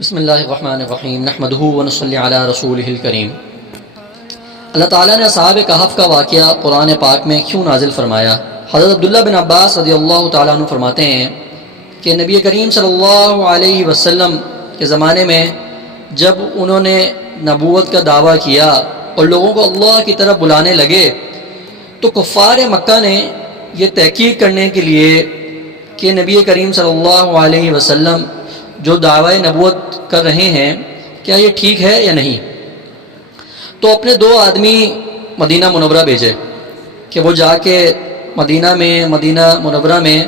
بسم اللہ الرحمن الرحیم نحمدہ ونصلی علی رسولہ الکریم۔ اللہ تعالیٰ نے اصحاب کہف کا واقعہ قرآن پاک میں کیوں نازل فرمایا؟ حضرت عبداللہ بن عباس رضی اللہ تعالیٰ عنہ فرماتے ہیں کہ نبی کریم صلی اللہ علیہ وسلم کے زمانے میں جب انہوں نے نبوت کا دعویٰ کیا اور لوگوں کو اللہ کی طرف بلانے لگے تو کفار مکہ نے یہ تحقیق کرنے کے لیے کہ نبی کریم صلی اللہ علیہ وسلم جو دعوی نبوت کر رہے ہیں کیا یہ ٹھیک ہے یا نہیں، تو اپنے 2 آدمی مدینہ منورہ بھیجے کہ وہ جا کے مدینہ منورہ میں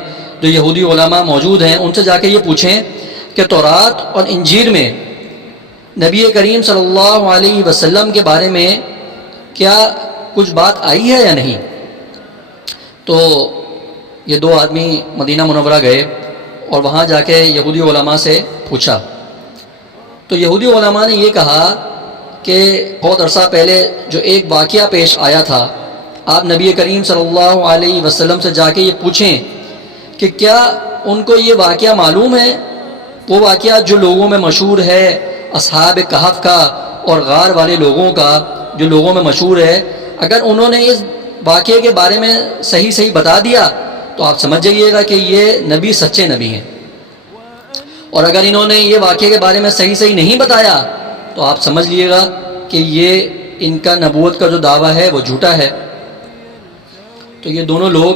جو یہودی علماء موجود ہیں ان سے جا کے یہ پوچھیں کہ تورات اور انجیل میں نبی کریم صلی اللہ علیہ وسلم کے بارے میں کیا کچھ بات آئی ہے یا نہیں۔ تو یہ 2 آدمی مدینہ منورہ گئے اور وہاں جا کے یہودی علماء سے پوچھا تو یہودی علماء نے یہ کہا کہ بہت عرصہ پہلے جو ایک واقعہ پیش آیا تھا، آپ نبی کریم صلی اللہ علیہ وسلم سے جا کے یہ پوچھیں کہ کیا ان کو یہ واقعہ معلوم ہے، وہ واقعہ جو لوگوں میں مشہور ہے، اصحاب کہف کا اور غار والے لوگوں کا جو لوگوں میں مشہور ہے، اگر انہوں نے اس واقعے کے بارے میں صحیح بتا دیا تو آپ سمجھ جائیے گا کہ یہ نبی سچے نبی ہیں، اور اگر انہوں نے یہ واقعے کے بارے میں صحیح نہیں بتایا تو آپ سمجھ لیے گا کہ یہ ان کا نبوت کا جو دعویٰ ہے وہ جھوٹا ہے۔ تو یہ دونوں لوگ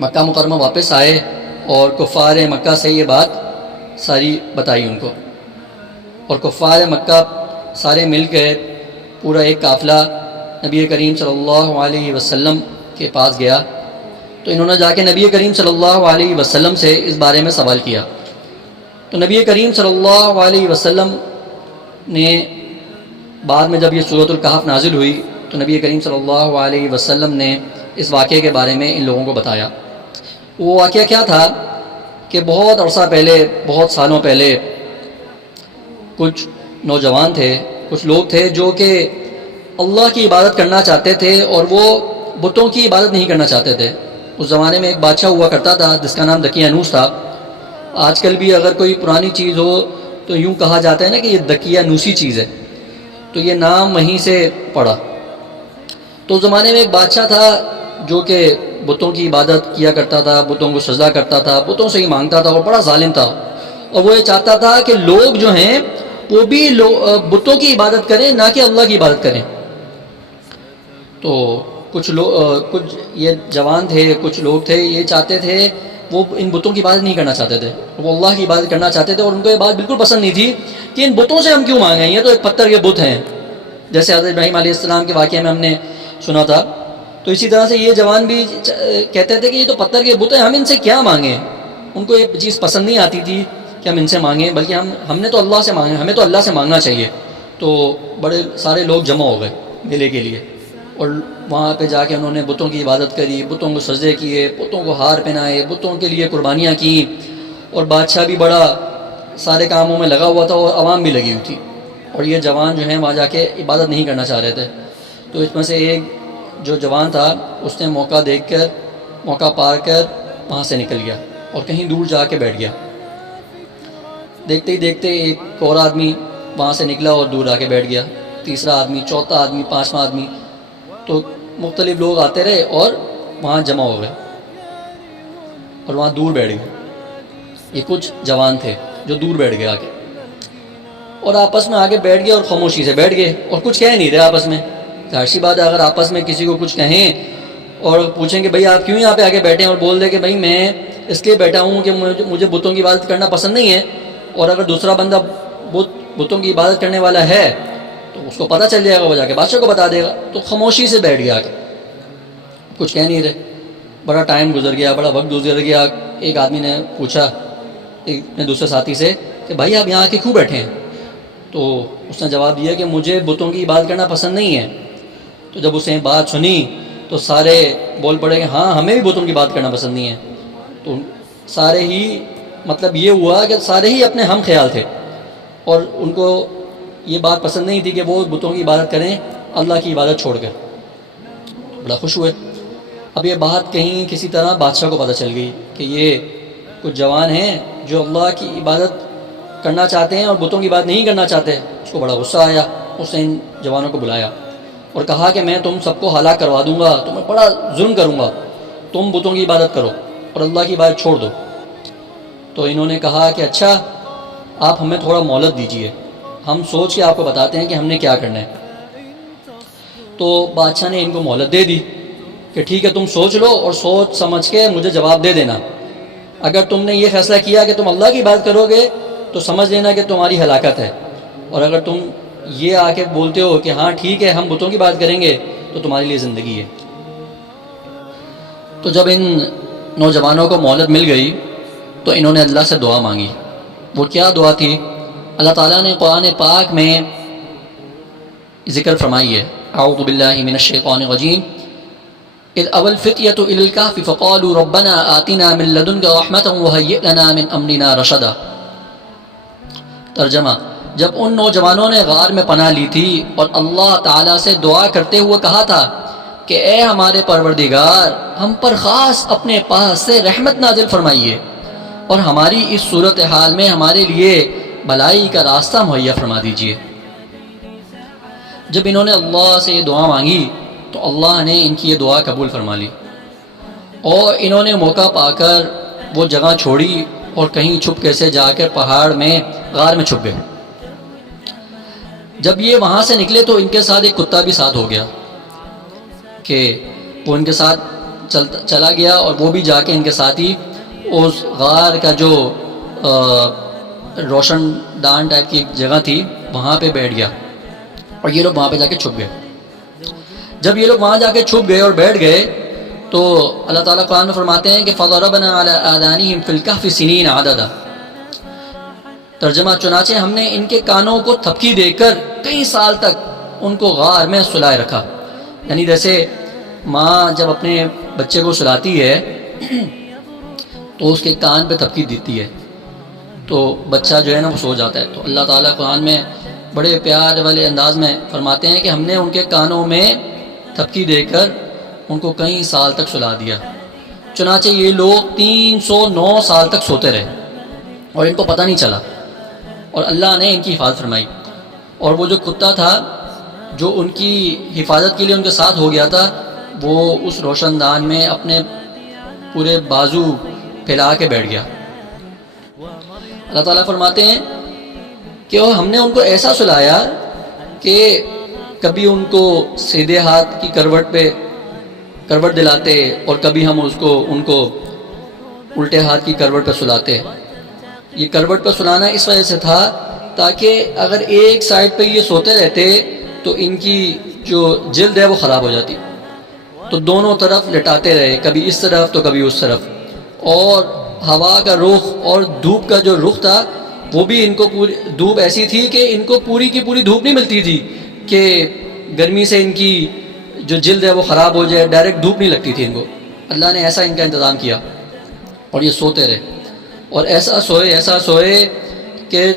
مکہ مکرمہ واپس آئے اور کفار مکہ سے یہ بات ساری بتائی ان کو، اور کفار مکہ سارے مل کے پورا ایک قافلہ نبی کریم صلی اللہ علیہ وسلم کے پاس گیا، تو انہوں نے جا کے نبی کریم صلی اللہ علیہ وسلم سے اس بارے میں سوال کیا۔ تو نبی کریم صلی اللہ علیہ وسلم نے بعد میں جب یہ سورۃ الکہف نازل ہوئی تو نبی کریم صلی اللہ علیہ وسلم نے اس واقعے کے بارے میں ان لوگوں کو بتایا۔ وہ واقعہ کیا تھا کہ بہت عرصہ پہلے، بہت سالوں پہلے کچھ نوجوان تھے، کچھ لوگ تھے جو کہ اللہ کی عبادت کرنا چاہتے تھے اور وہ بتوں کی عبادت نہیں کرنا چاہتے تھے۔ اس زمانے میں ایک بادشاہ ہوا کرتا تھا جس کا نام دقیانوس تھا۔ آج کل بھی اگر کوئی پرانی چیز ہو تو یوں کہا جاتا ہے نا کہ یہ دقیانوسی چیز ہے، تو یہ نام وہیں سے پڑا۔ تو اس زمانے میں ایک بادشاہ تھا جو کہ بتوں کی عبادت کیا کرتا تھا، بتوں کو سجدہ کرتا تھا، بتوں سے ہی مانگتا تھا اور بڑا ظالم تھا، اور وہ یہ چاہتا تھا کہ لوگ جو ہیں وہ بھی بتوں کی عبادت کریں نہ کہ اللہ کی عبادت کریں۔ تو کچھ یہ جوان تھے، کچھ لوگ تھے، یہ چاہتے تھے، وہ ان بتوں کی عبادت نہیں کرنا چاہتے تھے، وہ اللہ کی عبادت کرنا چاہتے تھے، اور ان کو یہ بات بالکل پسند نہیں تھی کہ ان بتوں سے ہم کیوں مانگیں، یہ تو ایک پتھر کے بت ہیں، جیسے حضرت ابراہیم علیہ السلام کے واقعے میں ہم نے سنا تھا۔ تو اسی طرح سے یہ جوان بھی کہتے تھے کہ یہ تو پتھر کے بت ہیں، ہم ان سے کیا مانگیں۔ ان کو یہ چیز پسند نہیں آتی تھی کہ ہم ان سے مانگیں، بلکہ ہم نے تو اللہ سے مانگیں، ہمیں تو اللہ سے مانگنا چاہیے۔ تو بڑے سارے لوگ جمع ہو گئے میلے کے لیے، اور وہاں پہ جا کے انہوں نے بتوں کی عبادت کری، بتوں کو سجدے کیے، بتوں کو ہار پہنائے، بتوں کے لیے قربانیاں کیں، اور بادشاہ بھی بڑا سارے کاموں میں لگا ہوا تھا اور عوام بھی لگی ہوئی تھی، اور یہ جوان جو ہیں وہاں جا کے عبادت نہیں کرنا چاہ رہے تھے۔ تو اس میں سے ایک جو جوان تھا اس نے موقع پا کر وہاں سے نکل گیا اور کہیں دور جا کے بیٹھ گیا۔ دیکھتے ہی دیکھتے ایک اور آدمی وہاں سے نکلا اور دور آ کے بیٹھ گیا، تیسرا آدمی، چوتھا آدمی، 5واں آدمی، تو مختلف لوگ آتے رہے اور وہاں جمع ہو گئے اور وہاں دور بیٹھ گئے۔ یہ کچھ جوان تھے جو دور بیٹھ گئے آگے، اور آپس میں آگے بیٹھ گئے اور خاموشی سے بیٹھ گئے اور کچھ کہہ نہیں رہے آپس میں۔ ظاہر سی بات ہے اگر آپس میں کسی کو کچھ کہیں اور پوچھیں کہ بھئی آپ کیوں یہاں پہ آگے بیٹھے ہیں، اور بول دے کہ بھئی میں اس لیے بیٹھا ہوں کہ مجھے بتوں کی عبادت کرنا پسند نہیں ہے، اور اگر دوسرا بندہ بتوں کی عبادت کرنے والا ہے تو اس کو پتہ چل جائے گا، وہ جا کے بادشاہ کو بتا دے گا۔ تو خاموشی سے بیٹھ گیا آگے، کچھ کہہ نہیں رہے۔ بڑا ٹائم گزر گیا، بڑا وقت گزر گیا۔ ایک آدمی نے پوچھا اپنے دوسرے ساتھی سے کہ بھائی آپ یہاں آ کے کیوں بیٹھے ہیں؟ تو اس نے جواب دیا کہ مجھے بتوں کی عبادت کرنا پسند نہیں ہے۔ تو جب اس نے بات سنی تو سارے بول پڑے کہ ہاں ہمیں بھی بتوں کی بات کرنا پسند نہیں ہے۔ تو سارے ہی مطلب یہ ہوا کہ سارے ہی اپنے ہم خیال تھے، اور ان کو یہ بات پسند نہیں تھی کہ وہ بتوں کی عبادت کریں اللہ کی عبادت چھوڑ کر۔ بڑا خوش ہوئے۔ اب یہ بات کہیں کسی طرح بادشاہ کو پتہ چل گئی کہ یہ کچھ جوان ہیں جو اللہ کی عبادت کرنا چاہتے ہیں اور بتوں کی بات نہیں کرنا چاہتے۔ اس کو بڑا غصہ آیا، اس نے ان جوانوں کو بلایا اور کہا کہ میں تم سب کو ہلاک کروا دوں گا، تمہیں بڑا ظلم کروں گا، تم بتوں کی عبادت کرو اور اللہ کی عبادت چھوڑ دو۔ تو انہوں نے کہا کہ اچھا آپ ہمیں تھوڑا مہلت دیجئے، ہم سوچ کے آپ کو بتاتے ہیں کہ ہم نے کیا کرنا ہے۔ تو بادشاہ نے ان کو مہلت دے دی کہ ٹھیک ہے تم سوچ لو اور سوچ سمجھ کے مجھے جواب دے دینا، اگر تم نے یہ فیصلہ کیا کہ تم اللہ کی عبادت کرو گے تو سمجھ لینا کہ تمہاری ہلاکت ہے، اور اگر تم یہ آ کے بولتے ہو کہ ہاں ٹھیک ہے ہم بتوں کی بات کریں گے تو تمہارے لیے زندگی ہے۔ تو جب ان نوجوانوں کو مہلت مل گئی تو انہوں نے اللہ سے دعا مانگی۔ وہ کیا دعا تھی؟ اللہ تعالیٰ نے قرآن پاک میں ذکر فرمائی ہے، اعوذ باللہ من الشیطان الرجیم، اذ اول فتیۃ الی الکہف فقالوا ربنا آتنا من لدنک رحمۃ وہیئ لنا من امرنا رشدا۔ ترجمہ، جب ان نوجوانوں نے غار میں پناہ لی تھی اور اللہ تعالیٰ سے دعا کرتے ہوئے کہا تھا کہ اے ہمارے پروردگار ہم پر خاص اپنے پاس سے رحمت نازل فرمائیے اور ہماری اس صورتحال میں ہمارے لیے بھلائی کا راستہ مہیا فرما دیجیے۔ جب انہوں نے اللہ سے یہ دعا مانگی تو اللہ نے ان کی یہ دعا قبول فرما لی، اور انہوں نے موقع پا کر وہ جگہ چھوڑی اور کہیں چھپ کے سے جا کر پہاڑ میں غار میں چھپ گئے۔ جب یہ وہاں سے نکلے تو ان کے ساتھ ایک کتا بھی ساتھ ہو گیا کہ وہ ان کے ساتھ چلا گیا، اور وہ بھی جا کے ان کے ساتھ ہی اس غار کا جو روشن دان ٹائپ کی جگہ تھی وہاں پہ بیٹھ گیا، اور یہ لوگ وہاں پہ جا کے چھپ گئے۔ جب یہ لوگ وہاں جا کے چھپ گئے اور بیٹھ گئے تو اللہ تعالیٰ قرآن میں فرماتے ہیں کہ فَضَرَبْنَا عَلَىٰ آذَانِهِمْ فِي الْكَهْفِ سِنِينَ عَدَدًا۔ ترجمہ، چنانچہ ہم نے ان کے کانوں کو تھپکی دے کر کئی سال تک ان کو غار میں سلائے رکھا۔ یعنی جیسے ماں جب اپنے بچے کو سلاتی ہے تو اس کے کان پہ تھپکی دیتی ہے تو بچہ جو ہے نا وہ سو جاتا ہے۔ تو اللہ تعالیٰ قرآن میں بڑے پیار والے انداز میں فرماتے ہیں کہ ہم نے ان کے کانوں میں تھپکی دے کر ان کو کئی سال تک سلا دیا۔ چنانچہ یہ لوگ 309 سال تک سوتے رہے اور ان کو پتہ نہیں چلا، اور اللہ نے ان کی حفاظت فرمائی۔ اور وہ جو کتا تھا جو ان کی حفاظت کے لیے ان کے ساتھ ہو گیا تھا، وہ اس روشن دان میں اپنے پورے بازو پھیلا کے بیٹھ گیا۔ اللہ تعالیٰ فرماتے ہیں کہ ہم نے ان کو ایسا سلایا کہ کبھی ان کو سیدھے ہاتھ کی کروٹ دلاتے اور کبھی ہم ان کو الٹے ہاتھ کی کروٹ پہ سلاتے۔ یہ کروٹ پہ سلانا اس وجہ سے تھا تاکہ اگر ایک سائڈ پہ یہ سوتے رہتے تو ان کی جو جلد ہے وہ خراب ہو جاتی، تو دونوں طرف لٹاتے رہے، کبھی اس طرف تو کبھی اس طرف، اور ہوا کا رخ اور دھوپ کا جو رخ تھا وہ بھی ان کو پوری دھوپ ایسی تھی کہ ان کو پوری کی پوری دھوپ نہیں ملتی تھی کہ گرمی سے ان کی جو جلد ہے وہ خراب ہو جائے، ڈائریکٹ دھوپ نہیں لگتی تھی ان کو۔ اللہ نے ایسا ان کا انتظام کیا اور یہ سوتے رہے، اور ایسا سوئے کہ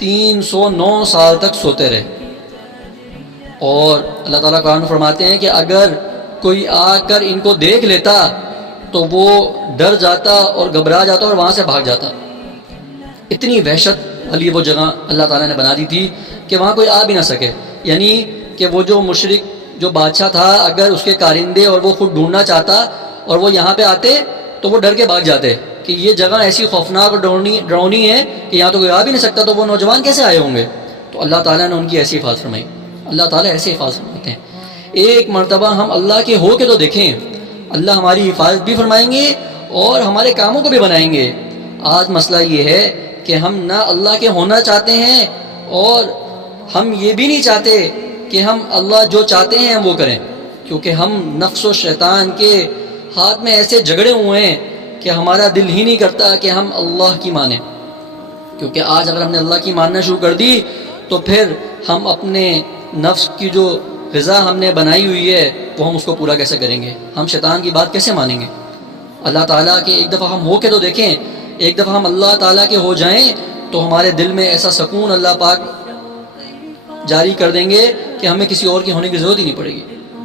309 سال تک سوتے رہے۔ اور اللہ تعالیٰ قرآن میں فرماتے ہیں کہ اگر کوئی آ کر ان کو دیکھ لیتا تو وہ ڈر جاتا اور گھبرا جاتا اور وہاں سے بھاگ جاتا۔ اتنی وحشت والی وہ جگہ اللہ تعالیٰ نے بنا دی تھی کہ وہاں کوئی آ بھی نہ سکے، یعنی کہ وہ جو مشرک جو بادشاہ تھا اگر اس کے کارندے اور وہ خود ڈھونڈنا چاہتا اور وہ یہاں پہ آتے تو وہ ڈر کے بھاگ جاتے کہ یہ جگہ ایسی خوفناک اور ڈراؤنی ہے کہ یہاں تو کوئی آ بھی نہیں سکتا، تو وہ نوجوان کیسے آئے ہوں گے؟ تو اللہ تعالیٰ نے ان کی ایسی حفاظت فرمائی۔ اللہ تعالیٰ ایسے حفاظت فرماتے ہیں۔ ایک مرتبہ ہم اللہ کے ہو کے تو دیکھیں، اللہ ہماری حفاظت بھی فرمائیں گے اور ہمارے کاموں کو بھی بنائیں گے۔ آج مسئلہ یہ ہے کہ ہم نہ اللہ کے ہونا چاہتے ہیں اور ہم یہ بھی نہیں چاہتے کہ ہم اللہ جو چاہتے ہیں وہ کریں، کیونکہ ہم نفس و شیطان کے ہاتھ میں ایسے جھگڑے ہوئے ہیں کہ ہمارا دل ہی نہیں کرتا کہ ہم اللہ کی مانیں، کیونکہ آج اگر ہم نے اللہ کی ماننا شروع کر دی تو پھر ہم اپنے نفس کی جو غذا ہم نے بنائی ہوئی ہے وہ ہم اس کو پورا کیسے کریں گے؟ ہم شیطان کی بات کیسے مانیں گے؟ اللہ تعالیٰ کے ایک دفعہ ہم ہو کے تو دیکھیں، ایک دفعہ ہم اللہ تعالیٰ کے ہو جائیں تو ہمارے دل میں ایسا سکون اللہ پاک جاری کر دیں گے کہ ہمیں کسی اور کے ہونے کی ضرورت ہی نہیں پڑے گی۔